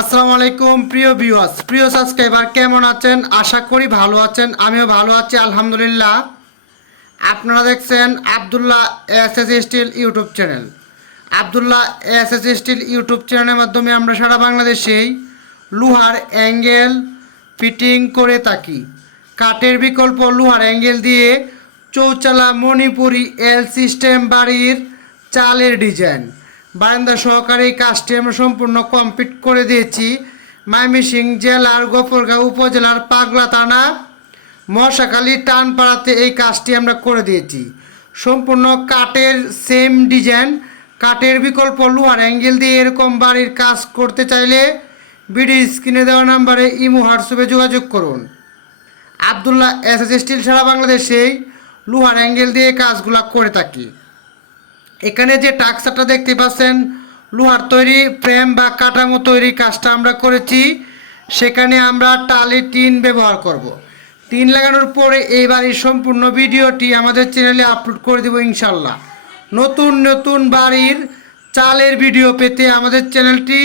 আসসালামু আলাইকুম, প্রিয় ভিউয়ার্স প্রিয় সাবস্ক্রাইবার কেমন আছেন? আশা করি ভালো আছেন, আমিও ভালো আছি, আলহামদুলিল্লাহ। আপনারা দেখছেন Abdullah S S steel YouTube channel. Abdullah S S steel YouTube চ্যানেলের মাধ্যমে আমরা সারা বাংলাদেশেই লোহার অ্যাঙ্গেল ফিটিং করে থাকি। কাঠের বিকল্প লোহার অ্যাঙ্গেল দিয়ে চৌচালা মণিপুরি এল সিস্টেম বাড়ির চালের ডিজাইন বারান্দা সহকারে এই কাজটি আমরা সম্পূর্ণ কমপ্লিট করে দিয়েছি। ময়মনসিং জেলার গোপরগাঁও উপজেলার পাগলা থানা মশাখালী টানপাড়াতে এই কাজটি আমরা করে দিয়েছি। সম্পূর্ণ কাঠের সেম ডিজাইন কাঠের বিকল্প লোহার অ্যাঙ্গেল দিয়ে এরকম বাড়ির কাজ করতে চাইলে বিডি স্ক্রিনে দেওয়া নাম্বারে ইমো হোয়াটসঅ্যাপে যোগাযোগ করুন। আবদুল্লাহ এস এস স্টিল সারা বাংলাদেশেই লোহার অ্যাঙ্গেল দিয়ে কাজগুলো করে থাকি। এখানে যে টাক্সারটা দেখতে পাচ্ছেন, লোহার তৈরি ফ্রেম বা কাঠামো তৈরি কাজটা আমরা করেছি। সেখানে আমরা টালি টিন ব্যবহার করব। টিন লাগানোর পরে এই বাড়ির সম্পূর্ণ ভিডিওটি আমাদের চ্যানেলে আপলোড করে দেবো ইনশাল্লাহ। নতুন নতুন বাড়ির চালের ভিডিও পেতে আমাদের চ্যানেলটি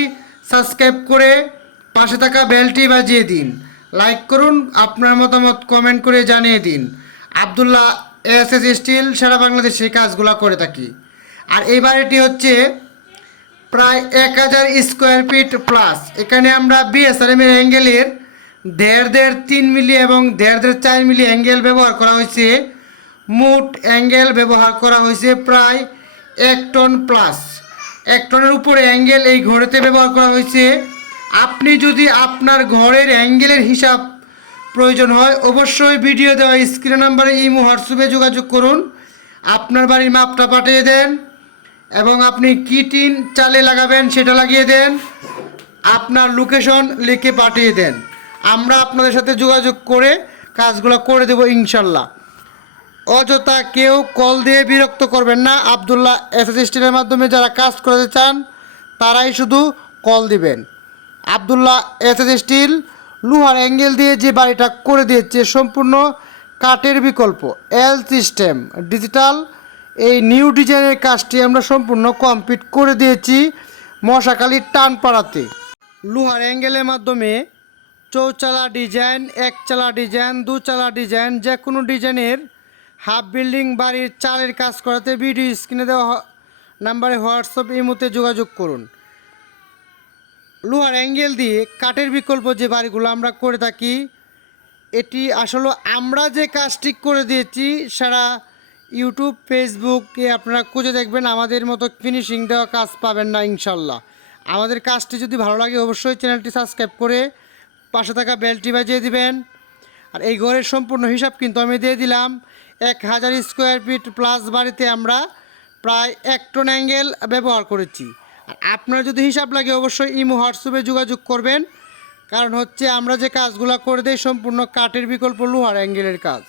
সাবস্ক্রাইব করে পাশে থাকা বেলটি বাজিয়ে দিন। লাইক করুন, আপনার মতামত কমেন্ট করে জানিয়ে দিন। আবদুল্লাহ এস এস স্টিল, সারা বাংলাদেশে এই কাজগুলো করে থাকি। আর এই বাড়িটি হচ্ছে প্রায় এক হাজার স্কোয়ার ফিট প্লাস এখানে আমরা বিএসআরএম এর অ্যাঙ্গেলের দেড় দেড় তিন মিলি এবং দেড় দেড় চার মিলি অ্যাঙ্গেল ব্যবহার করা হয়েছে। মোট অ্যাঙ্গেল ব্যবহার করা হয়েছে প্রায় এক টন প্লাস এক টনের উপরে অ্যাঙ্গেল এই ঘরেতে ব্যবহার করা হয়েছে। আপনি যদি আপনার ঘরের অ্যাঙ্গেলের হিসাব প্রয়োজন হয়, অবশ্যই ভিডিও দেওয়া স্ক্রিন নাম্বারে ইমো হোয়াটসঅ্যাপে যোগাযোগ করুন। আপনার বাড়ির মাপটা পাঠিয়ে দেন। এবং আপনি কি টিন চালে লাগাবেন সেটা লাগিয়ে দেন। আপনার লোকেশন লিখে পাঠিয়ে দেন। আমরা আপনাদের সাথে যোগাযোগ করে কাজগুলো করে দেবো ইনশাল্লাহ। অযথা কেউ কল দিয়ে বিরক্ত করবেন না। আবদুল্লাহ স্টিলের মাধ্যমে যারা কাজ করতে চান, তারাই শুধু কল দিবেন। আবদুল্লাহ এস এস স্টিল লোহার অ্যাঙ্গেল দিয়ে যে বাড়িটা করে দিয়েছে, সম্পূর্ণ কাঠের বিকল্প। এল সিস্টেম ডিজিটাল এই নিউ ডিজাইনের কাজটি আমরা সম্পূর্ণ কমপ্লিট করে দিয়েছি মশাখালীর টান পাড়াতে লোহার অ্যাঙ্গেলের মাধ্যমে চৌচালা ডিজাইন একচালা ডিজাইন দুচালা ডিজাইন যে কোনো ডিজাইনের হাফ বিল্ডিং বাড়ির চালের কাজ করাতে ভিডিও স্ক্রিনে দেওয়া নাম্বারে হোয়াটসঅ্যাপ, ইমোতে যোগাযোগ করুন। লোহার অ্যাঙ্গেল দিয়ে কাঠের বিকল্প যে বাড়িগুলো আমরা করে থাকি, এটি আসলে আমরা যে কাজটি করে দিয়েছি সারা ইউটিউব, ফেসবুকে আপনারা খুঁজে দেখবেন আমাদের মতো ফিনিশিং দেওয়া কাজ পাবেন না, ইনশাল্লাহ। আমাদের কাজটি যদি ভালো লাগে, অবশ্যই চ্যানেলটি সাবস্ক্রাইব করে পাশে থাকা বেলটি বাজিয়ে দিবেন। আর এই ঘরের সম্পূর্ণ হিসাব কিন্তু আমি দিয়ে দিলাম। এক হাজার স্কোয়ার ফিট প্লাস বাড়িতে আমরা প্রায় এক টন অ্যাঙ্গেল ব্যবহার করেছি। আর আপনার যদি হিসাব লাগে, অবশ্যই ইমো, হোয়াটসঅ্যাপে যোগাযোগ করবেন। কারণ হচ্ছে আমরা যে কাজগুলো করে দেই, সম্পূর্ণ কাঠের বিকল্প লোহার অ্যাঙ্গেলের কাজ।